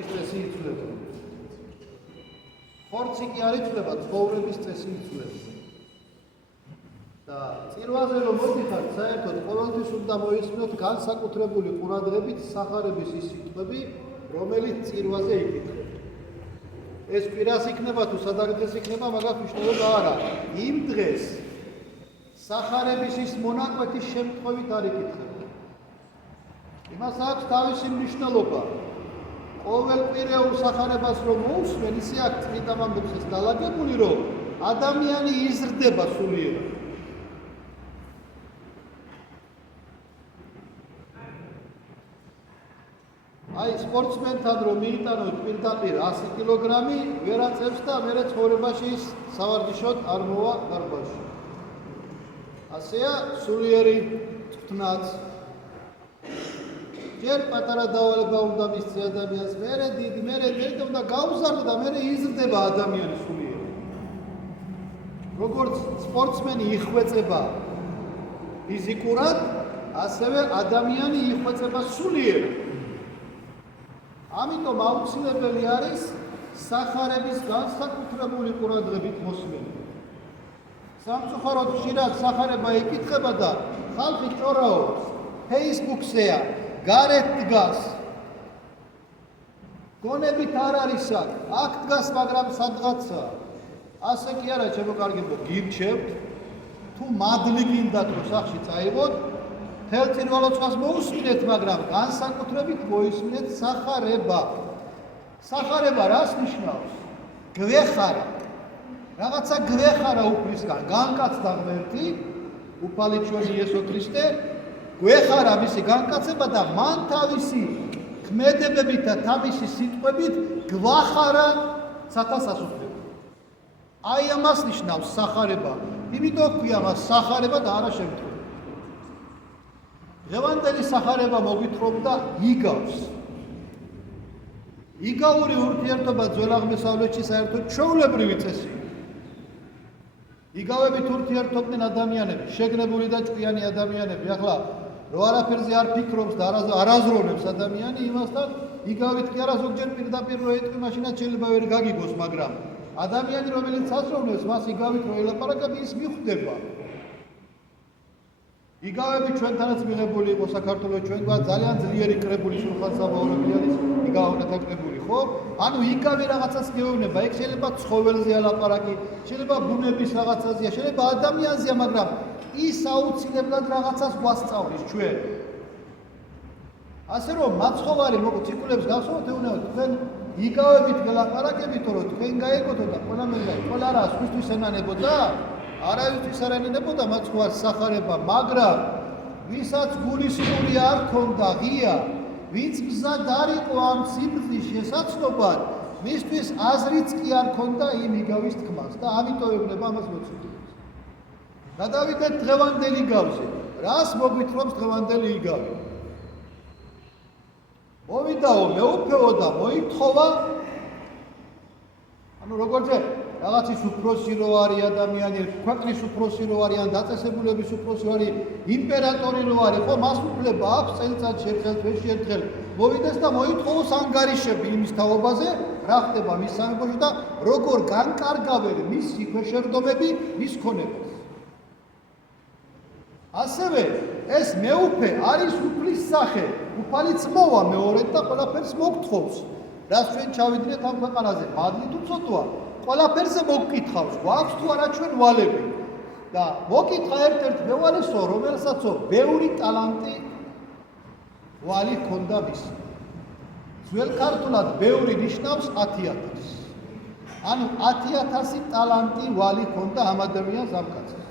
წესი იცვლება. ხორცი კი არ იცვლება, ცხოვრების წესი იცვლება. და წირვაზე რომ მოდიხართ, საერთოდ ყოველთვის უნდა მოისმინოთ განსაკუთრებული ყურადღებით სახარების ის სიტყვები, რომელიც წირვაზე იკითხება. ეს პირას იქნება თუ სადაგდრეს იქნება, მაგას მნიშვნელობა არ აქვს. იმ დღეს სახარების ის მონაკვეთის შემთხვევით არ იკითხება. იმას აქვს თავისი მნიშვნელობა. ყოველკვირეულ სახარებას რომ მოусმენ, ისე აქ წმინდა მამებს ეს დალაგებული, რომ ადამიანი იზრდება სულიერად. აი სპორტსმენთან რომ მიიტანოთ პირდაპირ 100 კილოგრამი, ვერ აწევს და მერე ცხოვრებაში ის სავარჯიშოდ არ მოვა დარბაზში. ასეა სულიერი წვნაც. ჯერ პატარა დავალება უნდა მისცე ადამიანს, მერე დიდი, მერე უნდა გაუზარდო და მერე იზრდება ადამიანი სულიერი. როგორც სპორტსმენი იხვეწება ფიზიკურად, ასევე ადამიანი იხვეწება სულიერად. ამიტომ აუცილებელი არის სახარების განსაკუთრებული ყურადღებით მოსმენა. სამწუხაროდ ხშირად სახარება იკითხება და ხალხი ჭორაობს, Facebook-ზეა, გარეთ დგას. გონებით არ არის აქ დგას, მაგრამ სადღაცა. ასე კი არა, ჩემო კარგებო, გირჩევთ, თუ მადლი გინდათ რომ სახში წაიღოთ, თელწინვალოცხას მოусმინეთ, მაგრამ განსაკუთრებით მოისმინეთ სახარება. სახარება რას ნიშნავს? გვეხარა. რაღაცა გვეხარა უფლისგან, განკაცდა ღმერთი, უფალი ჩვენი იესო ქრისტე, გვეხარა მისი განკაცება და მან თავისი ქმედებებით და თავისი სიტყვებით გვახარა სათასასუფლებლად. აი ამას ნიშნავს სახარება. იმიტომ ქვია მას სახარება და არა შემთხვევა. დღევანდელი სახარება მოგვითხრობდა იგავს. იგაური ურთიერთობა ძველ აღმოსავლეთში საერთოდ ჩვეულებრივი წესია. იგავებით ურთიერთობდნენ ადამიანები, შეგნებული და ჭკვიანი ადამიანები. ახლა რო არაფერზე არ ფიქრობს და არაზრუნებს ადამიანი იმასთან, იგავით კი არა ზოგჯერ პირდაპირ რო ეტყვი, მაშინაც შეიძლება ვერ გაგიგოს, მაგრამ ადამიანი რომელიც აზროვნებს, მას იგავით რო ელაპარაკება, ის მიხვდება. იგავები ჩვენთანაც მიღებული იყო საქართველოს, ჩვენ გვაქვს ძალიან ძლიერი კრებული სულხან-საბაურები არის იგავებთან კრებული, ხო? ანუ იგავი რაღაცას გეუბნება, ეგ შეიძლება ცხოველზე ალაპარაკი, შეიძლება ბუნების რაღაცაზეა, შეიძლება ადამიანზეა, მაგრამ ის აუცილებლად რაღაცას გვასწავლის ჩვენ. ასე რომ მაცხოვარი მოციქულებს გასვათ ეუბნებათ, თქვენ იგავებით გელაპარაკებით, რომ თქვენ გაიგოთ და ყველა მერე ყველა რა სხვისთვის ენანებოდა? არავისთვის არ ენებოდა მაცხოვარ სახარება, მაგრამ ვისაც გულისხმული არ ქონდა ღია, ვინც მზად არ იყო ამ სიბრძნის შესაძლებლად, მისთვის აზრიც კი არ ქონდა იმ იგავის თქმას და ამიტომ ეუბნება ამას მოციქულებს. გადავიდეთ დღევანდელ იგავზე. რას მოგვითხრობს დღევანდელი იგავი? მოვიდაო, მეუფეო და მოითხოვა, ანუ როგორც რაღაცის უფროსი რო არის ადამიანი, ქვეყნის უფროსი რო არის, ან დაწესებულების უფროსი რო არის, იმპერატორი რო არის, ხო, მას უფლება აქვს წელიწადში ერთხელ, თვეში ერთხელ მოვიდეს და მოითხოვოს ანგარიშები იმის თაობაზე, რა ხდება მის სამეფოში და როგორ განკარგავენ მისი ქვეშევრდომები მის ქონებას. ასევე ეს მეუფე არის უფლის სახე, უფალიც მოვა მეორედ და ყველაფერს მოგთხოვს. რაც ჩვენ ჩავიდნენ ამ ქვეყანაზე, მადლი თუ ცოტვა, ყველაფერზე მოგკითხავს, გვაქვს თუ არა ჩვენ ვალები. და მოკითხა ერთ-ერთ მევალესო, რომელსაცო ბევრი ტალანტი ვალი ჰქონდა მის. ძველ ქართულად ბევრი ნიშნავს 10,000. ანუ 10,000 ტალანტი ვალი ჰქონდა ამ ადამიანს ამ კაცს.